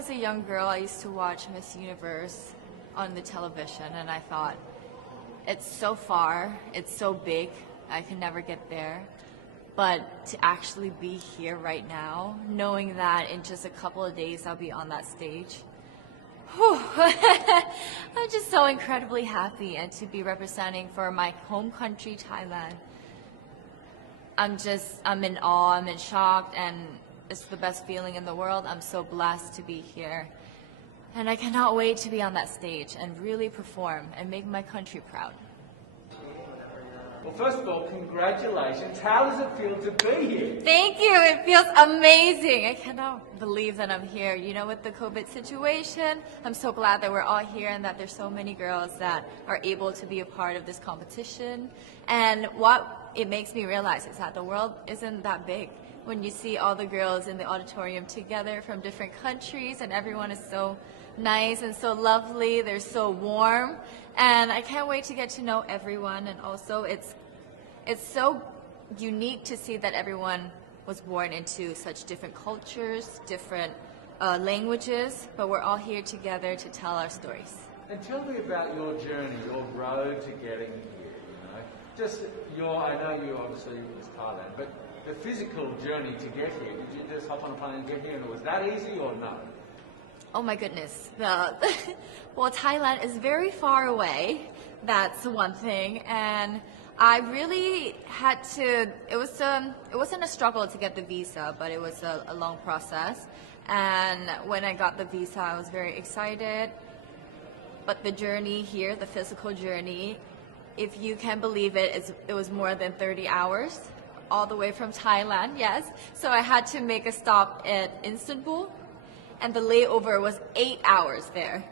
was a young girl, I used to watch Miss Universe on the television, and I thought, it's so far, it's so big, I can never get there. But to actually be here right now, knowing that in just a couple of days I'll be on that stage, whew, I'm just so incredibly happy, and to be representing for my home country, Thailand. I'm in awe, I'm in shock, and it's the best feeling in the world. I'm so blessed to be here. And I cannot wait to be on that stage and really perform and make my country proud. Well, first of all, congratulations. How does it feel to be here? Thank you. It feels amazing. I cannot believe that I'm here. You know, with the COVID situation, I'm so glad that we're all here and that there's so many girls that are able to be a part of this competition. And what it makes me realize is that the world isn't that big. When you see all the girls in the auditorium together from different countries, and everyone is so nice and so lovely, they're so warm, and I can't wait to get to know everyone. And also it's so unique to see that everyone was born into such different cultures, different languages, but we're all here together to tell our stories. And tell me about your journey, your road to getting here, you know. Just I know you obviously was Thailand, but the physical journey to get here, did you just hop on a plane and get here, and was that easy or no? Oh my goodness. Well, Thailand is very far away. That's one thing. And I really had to, it wasn't a struggle to get the visa, but it was a long process. And when I got the visa, I was very excited. But the journey here, the physical journey, if you can believe it, it was more than 30 hours, all the way from Thailand, yes. So I had to make a stop at Istanbul, and the layover was 8 hours there.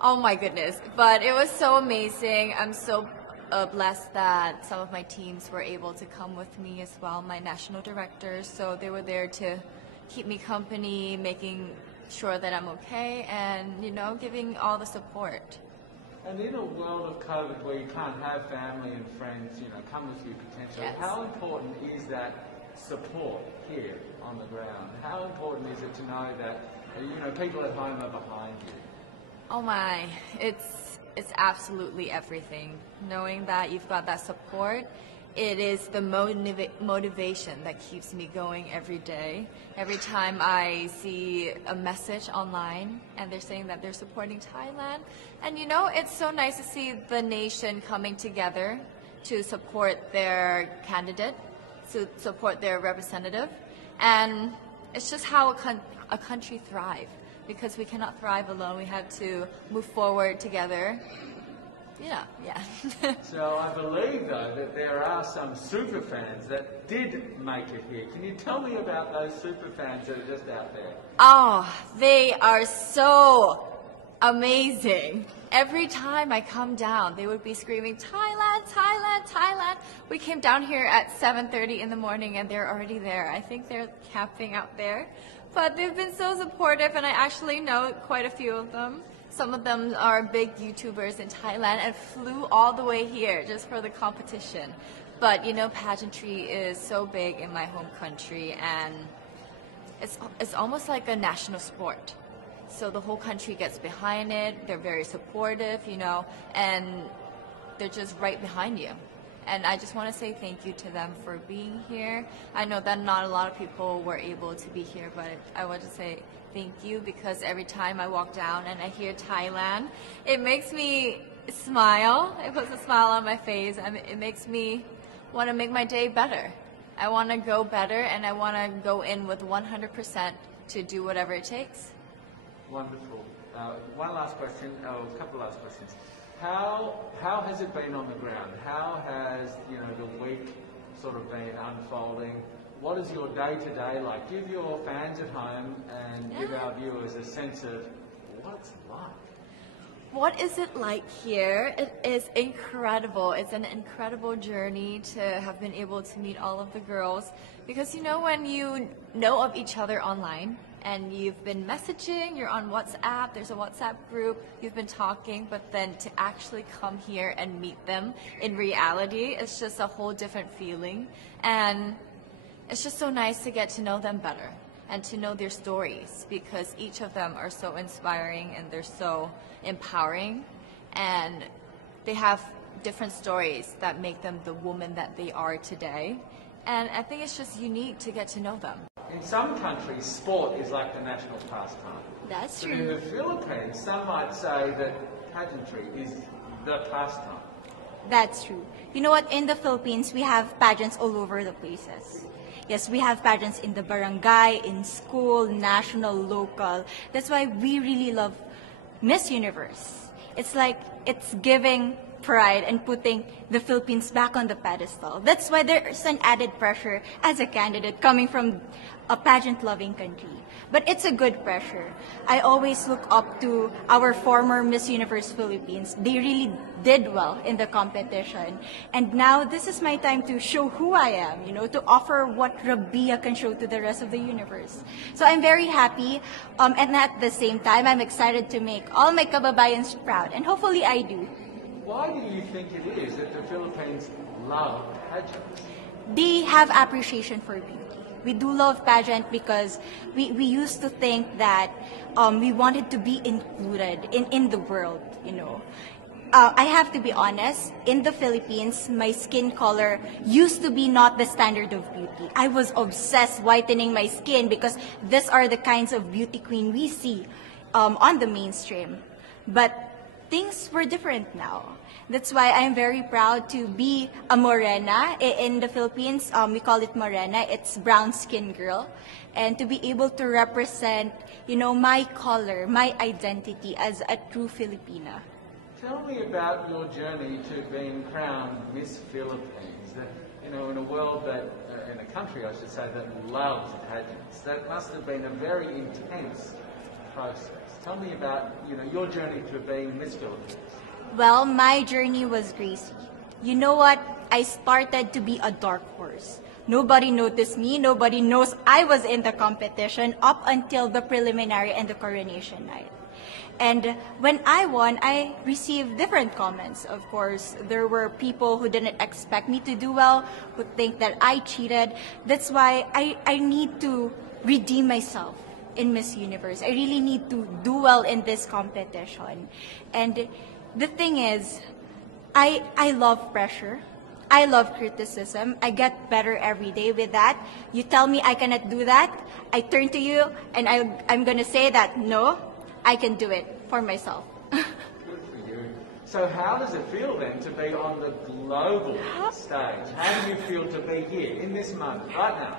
Oh my goodness, but it was so amazing. I'm so blessed that some of my teams were able to come with me as well, my national directors, so they were there to keep me company, making sure that I'm okay, and, you know, giving all the support. And in a world of COVID where you can't have family and friends, you know, come with you potentially, Yes. How important is that support here on the ground? How important is it to know that, you know, people at home are behind you? Oh my, it's absolutely everything. Knowing that you've got that support, it is the motivation that keeps me going every day. Every time I see a message online and they're saying that they're supporting Thailand, and you know, it's so nice to see the nation coming together to support their candidate, to support their representative, and it's just how a country thrives. Because we cannot thrive alone, we have to move forward together. Yeah. So I believe, though, that there are some super fans that did make it here. Can you tell me about those super fans that are just out there? Oh, they are so amazing. Every time I come down, they would be screaming, Thailand, Thailand, Thailand. We came down here at 7:30 in the morning and they're already there. I think they're camping out there. But they've been so supportive, and I actually know quite a few of them. Some of them are big YouTubers in Thailand and flew all the way here just for the competition. But you know, pageantry is so big in my home country, and it's almost like a national sport. So the whole country gets behind it. They're very supportive, you know, and they're just right behind you. And I just want to say thank you to them for being here. I know that not a lot of people were able to be here, but I want to say thank you, because every time I walk down and I hear Thailand, it makes me smile. It puts a smile on my face, and it makes me want to make my day better. I want to go better, and I want to go in with 100% to do whatever it takes. Wonderful. One last question, a couple of last questions. How has it been on the ground? How has, you know, the week sort of been unfolding? What is your day-to-day like? Give your fans at home and give our viewers a sense of what it's like. What is it like here? It is incredible. It's an incredible journey to have been able to meet all of the girls, because you know, when you know of each other online and you've been messaging, you're on WhatsApp, there's a WhatsApp group, you've been talking, but then to actually come here and meet them in reality, it's just a whole different feeling. And it's just so nice to get to know them better. and to know their stories, because each of them are so inspiring and they're so empowering, and they have different stories that make them the woman that they are today. And I think it's just unique to get to know them. In some countries, sport is like the national pastime. That's But in true. the Philippines, some might say that pageantry is the pastime. That's true. You know what? In the Philippines, we have pageants all over the places. Yes, we have pageants in the barangay, in school, national, local. That's why we really love Miss Universe. It's like it's giving pride and putting the Philippines back on the pedestal. That's why there's an added pressure as a candidate coming from a pageant-loving country. But it's a good pressure. I always look up to our former Miss Universe Philippines. They really did well in the competition. And now this is my time to show who I am, to offer what Rabiya can show to the rest of the universe. So I'm very happy. And at the same time, I'm excited to make all my kababayans proud. And hopefully I do. Why do you think it is that the Philippines love pageants? They have appreciation for beauty. We do love pageant because we used to think that we wanted to be included in the world, I have to be honest, in the Philippines, my skin color used to be not the standard of beauty. I was obsessed whitening my skin because these are the kinds of beauty queen we see on the mainstream. But things were different now. That's why I'm very proud to be a morena. In the Philippines, we call it morena. It's brown skin girl. And to be able to represent, my color, my identity as a true Filipina. Tell me about your journey to being crowned Miss Philippines. That, in a world that, in a country, I should say, that loves pageants. That must have been a very intense process. Tell me about, your journey to being Miss Philippines. Well, my journey was crazy. You know what? I started to be a dark horse. Nobody noticed me. Nobody knows I was in the competition up until the preliminary and the coronation night. And when I won, I received different comments. Of course, there were people who didn't expect me to do well, who think that I cheated. That's why I need to redeem myself in Miss Universe. I really need to do well in this competition. And the thing is, I love pressure. I love criticism. I get better every day with that. You tell me I cannot do that, I turn to you and I'm going to say that, no, I can do it for myself. Good for you. So how does it feel then to be on the global stage? How do you feel to be here in this moment, right now?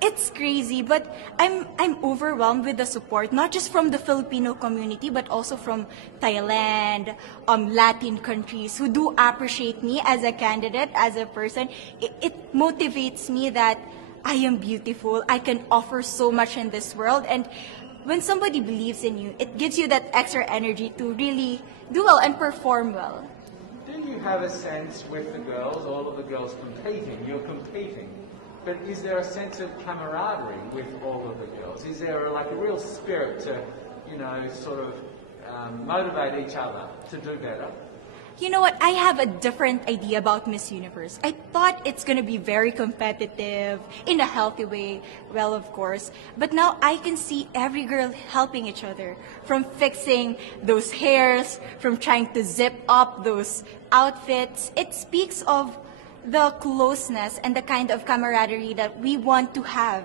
It's crazy, but I'm overwhelmed with the support, not just from the Filipino community, but also from Thailand, Latin countries who do appreciate me as a candidate, as a person. It motivates me that I am beautiful. I can offer so much in this world. And when somebody believes in you, it gives you that extra energy to really do well and perform well. Do you have a sense with the girls, all of the girls competing, you're competing, but is there a sense of camaraderie with all of the girls? Is there a real spirit to, sort of motivate each other to do better? You know what? I have a different idea about Miss Universe. I thought it's going to be very competitive, in a healthy way, well, of course. But now I can see every girl helping each other, from fixing those hairs, from trying to zip up those outfits. It speaks of the closeness and the kind of camaraderie that we want to have.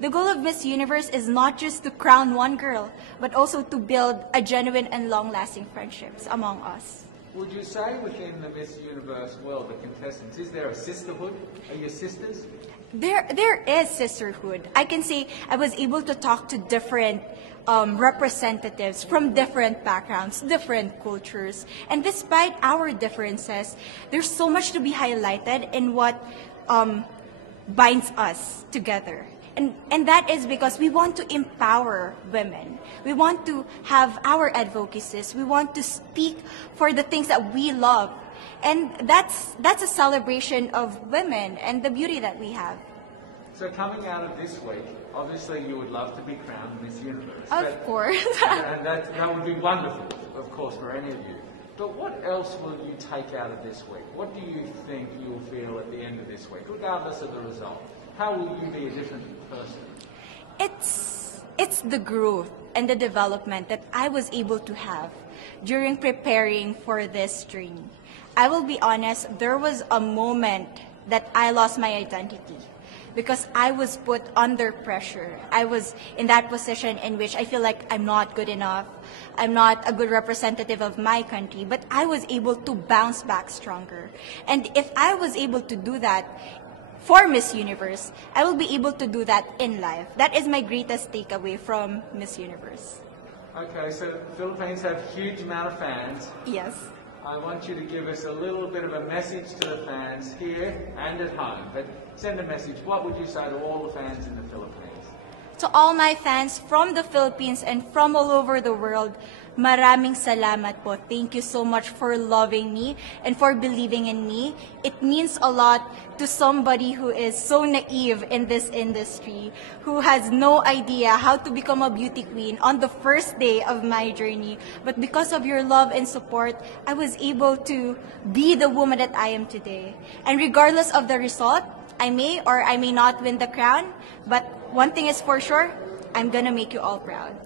The goal of Miss Universe is not just to crown one girl, but also to build a genuine and long-lasting friendships among us. Would you say within the Miss Universe world, the contestants, is there a sisterhood? Are you sisters? There is sisterhood. I can say I was able to talk to different representatives from different backgrounds, different cultures. And despite our differences, there's so much to be highlighted in what binds us together. And that is because we want to empower women. We want to have our advocacies. We want to speak for the things that we love. And that's a celebration of women and the beauty that we have. So coming out of this week, obviously you would love to be crowned Miss Universe. Of course. And that would be wonderful, of course, for any of you. But what else will you take out of this week? What do you think you'll feel at the end of this week, regardless of the result? How will you be a different person? It's the growth and the development that I was able to have during preparing for this journey. I will be honest, there was a moment that I lost my identity because I was put under pressure. I was in that position in which I feel like I'm not good enough. I'm not a good representative of my country, but I was able to bounce back stronger. And if I was able to do that for Miss Universe, I will be able to do that in life. That is my greatest takeaway from Miss Universe. Okay, so the Philippines have a huge amount of fans. Yes. I want you to give us a little bit of a message to the fans here and at home. But send a message. What would you say to all the fans in the Philippines? To all my fans from the Philippines and from all over the world, maraming salamat po. Thank you so much for loving me and for believing in me. It means a lot to somebody who is so naive in this industry, who has no idea how to become a beauty queen on the first day of my journey. But because of your love and support, I was able to be the woman that I am today. And regardless of the result, I may or I may not win the crown, but one thing is for sure, I'm gonna make you all proud.